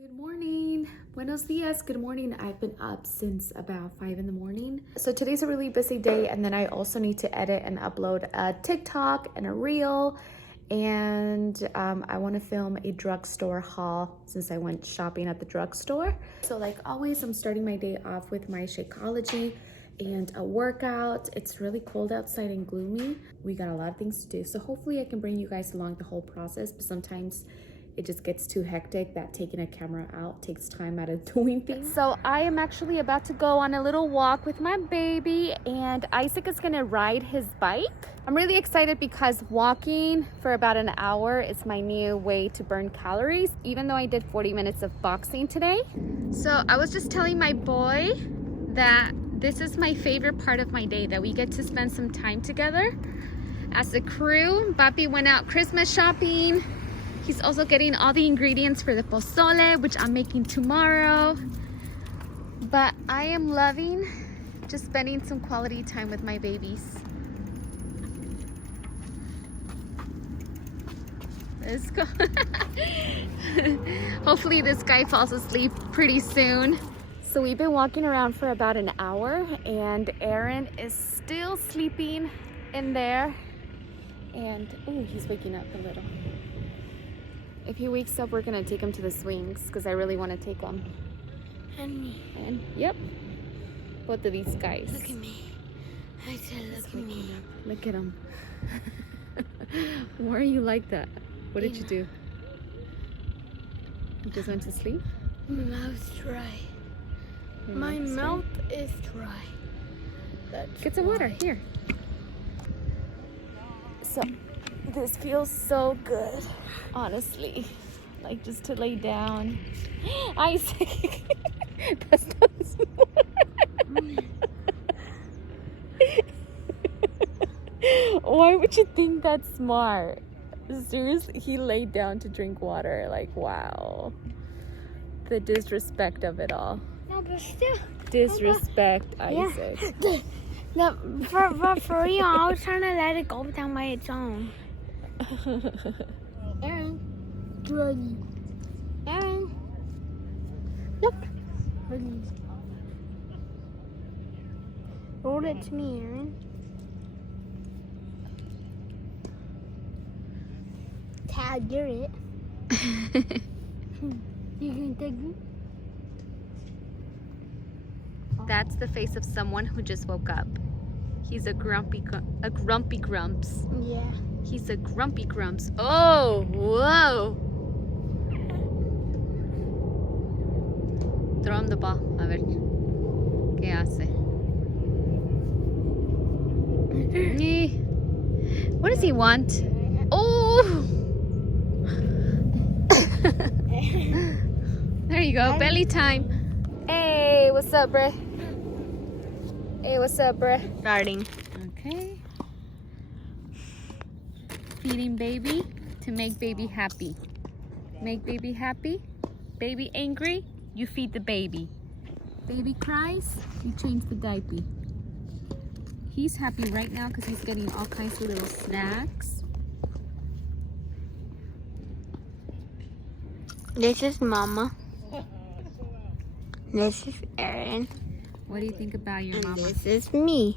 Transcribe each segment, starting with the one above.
Good morning. Buenos dias. Good morning. I've been up since about 5 in the morning. So today's a really busy day, and then I also need to edit and upload a TikTok and a reel. And I want to film a drugstore haul since I went shopping at the drugstore. So like always, I'm starting my day off with my Shakeology and a workout. It's really cold outside and gloomy. We got a lot of things to do. So hopefully I can bring you guys along the whole process, but sometimes it just gets too hectic that taking a camera out takes time out of doing things. So I am actually about to go on a little walk with my baby, and Isaac is gonna ride his bike. I'm really excited because walking for about an hour is my new way to burn calories, even though I did 40 minutes of boxing today. So I was just telling my boy that this is my favorite part of my day, that we get to spend some time together as a crew. Papi went out Christmas shopping. He's also getting all the ingredients for the pozole, which I'm making tomorrow. But I am loving just spending some quality time with my babies. Let's go. Hopefully this guy falls asleep pretty soon. So we've been walking around for about an hour, and Aaron is still sleeping in there. And, oh, he's waking up a little. If he wakes up, we're gonna take him to the swings because I really want to take him. And me. And yep, both of these guys. Look at me. I said, look at me. Look at him. Why are you like that? What did you do? You just went to sleep? My mouth's dry. My mouth is dry. Get some water here. So this feels so good, honestly. Like just to lay down. Isaac, that's not smart. Why would you think that's smart? Seriously, he laid down to drink water. Like, wow. The disrespect of it all. No, but still. Disrespect, Isaac. No, for real, I was trying to let it go down by its own. Aaron, ready. Aaron, look. Ready. Roll it to me, Aaron. Tag, you're it. You can take me. That's the face of someone who just woke up. He's a grumpy grumps. Yeah. He's a grumpy grumps. Oh, whoa. Throw him the ball. A ver. ¿Qué hace? What does he want? Oh! There you go. Belly time. Hey, what's up, bruh? Hey, what's up, bruh? Starting. Okay. Feeding baby to make baby happy. Make baby happy. Baby angry, you feed the baby. Baby cries, you change the diaper. He's happy right now because he's getting all kinds of little snacks. This is Mama. This is Aaron. What do you think about your And mama? this is me.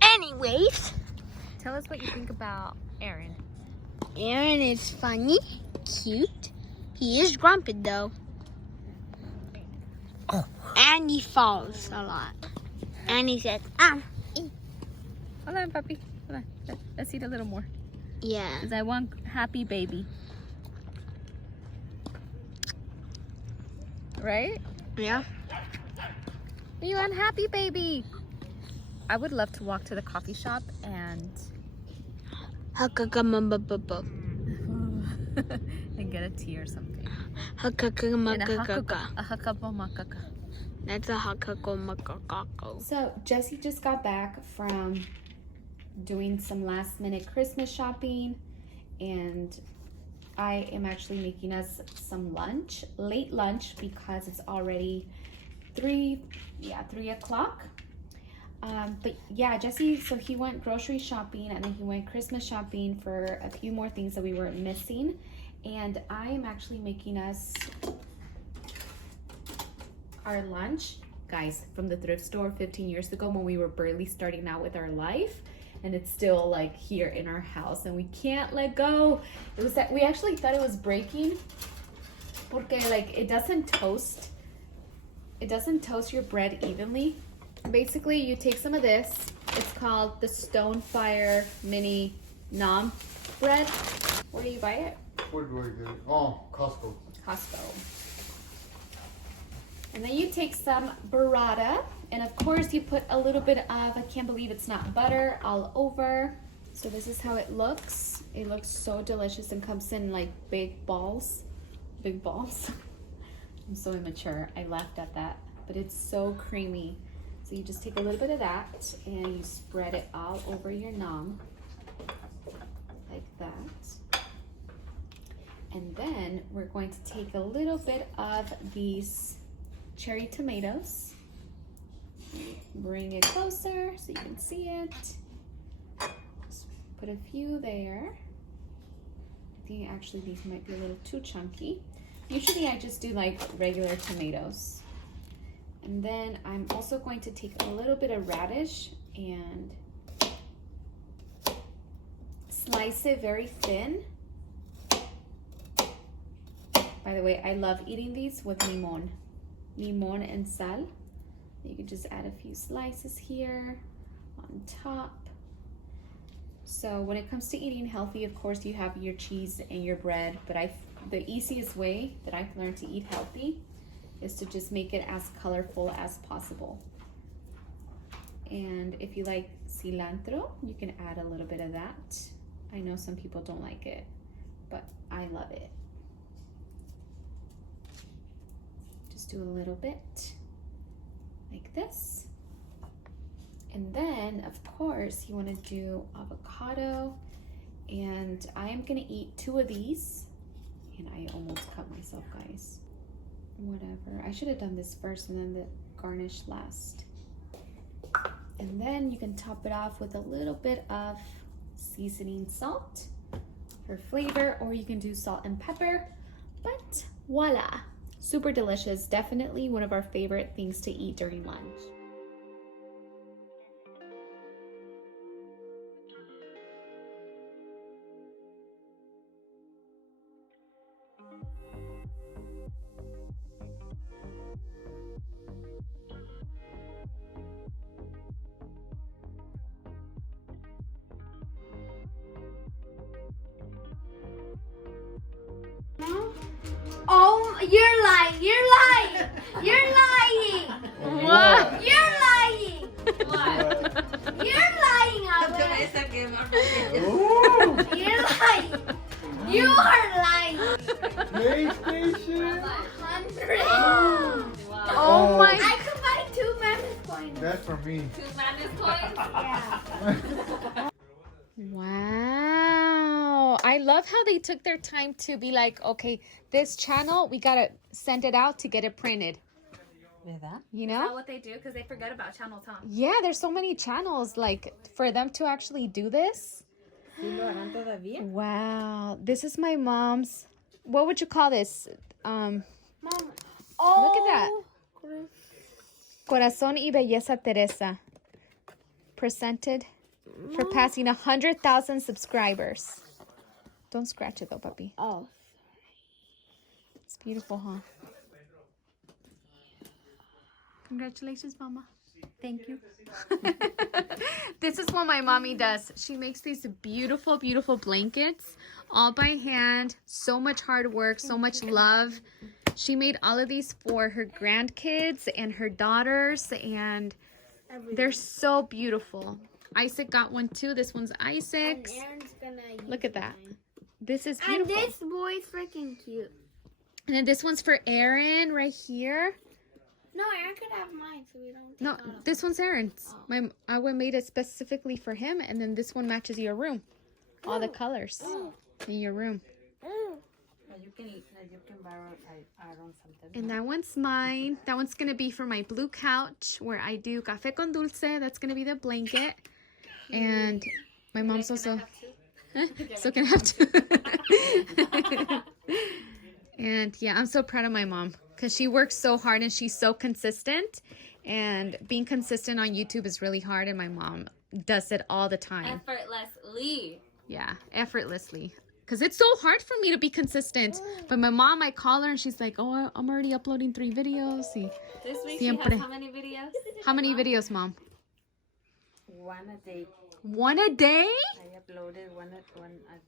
Anyways, Tell us what you think about Aaron. Aaron is funny, cute. He is grumpy though. And he falls a lot. And he says, Hold on, puppy. Hold on. Let's eat a little more. yeah. Because I want happy baby. Right? Yeah. You want happy baby? I would love to walk to the coffee shop and and get a tea or something. And a hakabomakaka. That's a hakakomakakako. So Jesse just got back from doing some last minute Christmas shopping, and I am actually making us some lunch, late lunch, because it's already 3 o'clock. But yeah, Jesse, so he went grocery shopping and then he went Christmas shopping for a few more things that we were missing. And I am actually making us our lunch, guys, from the thrift store 15 years ago when we were barely starting out with our life. And it's still like here in our house and we can't let go. It was that we actually thought it was breaking porque like it doesn't toast your bread evenly. Basically, you take some of this. It's called the Stonefire Mini Naan bread. Where do you buy it? Where do I get it? Oh, Costco. Costco. And then you take some burrata, and of course you put a little bit of, I can't believe it's not butter, all over. So this is how it looks. It looks so delicious and comes in like big balls. Big balls. I'm so immature. I laughed at that, but it's so creamy. So you just take a little bit of that and you spread it all over your naan, like that. And then we're going to take a little bit of these cherry tomatoes. Bring it closer so you can see it. Just put a few there. I think actually these might be a little too chunky. Usually I just do like regular tomatoes. And then I'm also going to take a little bit of radish and slice it very thin. By the way, I love eating these with limon and sal. You can just add a few slices here on top. So when it comes to eating healthy, of course you have your cheese and your bread, but the easiest way that I've learned to eat healthy is to just make it as colorful as possible. And if you like cilantro, you can add a little bit of that. I know some people don't like it, but I love it. Just do a little bit like this. And then of course you want to do avocado, and I am gonna eat 2 of these, and I almost cut myself, guys. Whatever, I should have done this first and then the garnish last. And then you can top it off with a little bit of seasoning salt for flavor, or you can do salt and pepper. But voila, super delicious. Definitely one of our favorite things to eat during lunch. Oh, you're lying. You're lying. You're lying. What? You're lying. What? You're lying, Albert. Ooh! You're lying. You are lying. PlayStation? 100. Oh my. I could buy 2 Mammoth coins. That's for me. 2 Mammoth coins? Yeah. Wow. I love how they took their time to be like, okay, this channel, we gotta send it out to get it printed. ¿Verdad? You Is that know? what they do? Because they forget about channels, huh? Yeah, there's so many channels, like, for them to actually do this. ¿Sí lo harán todavía? Wow. This is my mom's, what would you call this? Mom. Look at that. Corazón y Belleza Teresa. Presented for passing 100,000 subscribers. Don't scratch it though, puppy. Oh. It's beautiful, huh? Congratulations, Mama. Thank you. This is what my mommy does. She makes these beautiful, beautiful blankets all by hand. So much hard work, so much love. She made all of these for her grandkids and her daughters, and they're so beautiful. Isaac got one too. This one's Isaac's. Look at that. This is And beautiful. this boy's freaking cute. And then this one's for Aaron right here. No, Aaron could have mine, so we don't take No, all of this one's Aaron's. I made it specifically for him, and then this one matches your room. All the colors in your room. You can borrow Aaron something. And that one's mine. That one's going to be for my blue couch where I do café con dulce. That's going to be the blanket. And my mom's also... Huh? So can I have two? And yeah, I'm so proud of my mom because she works so hard and she's so consistent. And being consistent on YouTube is really hard, and my mom does it all the time. Effortlessly. Yeah, effortlessly. Because it's so hard for me to be consistent. But my mom, I call her and she's like, oh, I'm already uploading 3 videos. Sí. This week Siempre. she has how many videos? How many videos, Mom? 1 a day. 1 a day? I uploaded one a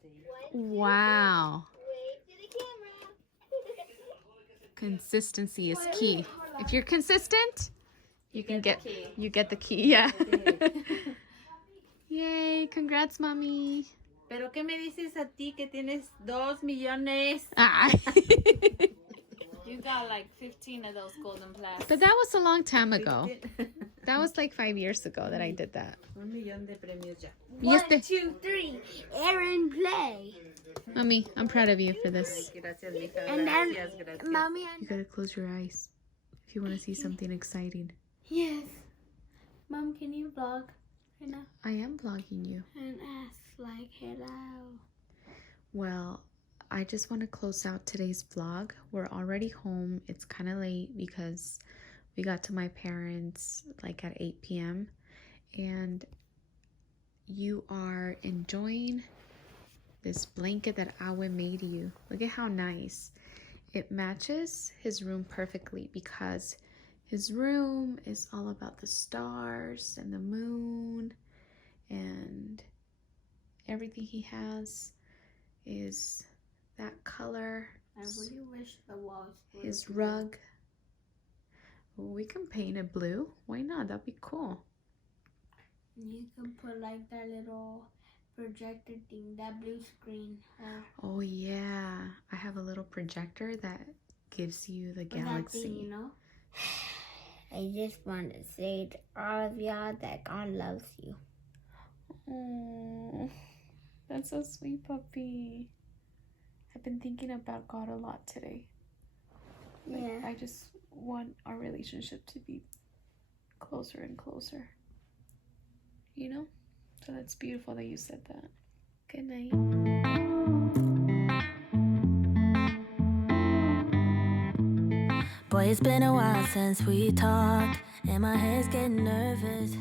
day. Wow. Consistency is key. If you're consistent, you can get the key. you get the key. Yeah. Yay! Congrats, mommy. Pero qué me dices a ti que tienes 2 millones? Ah. You got like 15 of those golden plaques. But that was a long time ago. That was like 5 years ago that I did that. 1 millón de premios ya. 1, 2, 3. Aaron, play. Mommy, I'm proud of you for this. Gracias, mija. And then, Gracias. mommy, You gotta close your eyes if you want to see something exciting. yes. Mom, can you vlog right now? I am vlogging you. And ask like hello. Well, I just want to close out today's vlog. We're already home. It's kind of late because we got to my parents like at 8 p.m. And you are enjoying this blanket that Awe made you. Look at how nice. It matches his room perfectly because his room is all about the stars and the moon, and everything he has is that color. I really wish the walls were His blue. rug. Well, we can paint it blue. Why not? That'd be cool. You can put like that little projector thing, that blue screen. Oh yeah, I have a little projector that gives you the That thing, galaxy. you know? I just want to say to all of y'all that God loves you. Oh, that's so sweet, puppy. I've been thinking about God a lot today. Like, Yeah. I just want our relationship to be closer and closer. You know? So that's beautiful that you said that. Good night. Boy, it's been a while since we talked, and my head's getting nervous.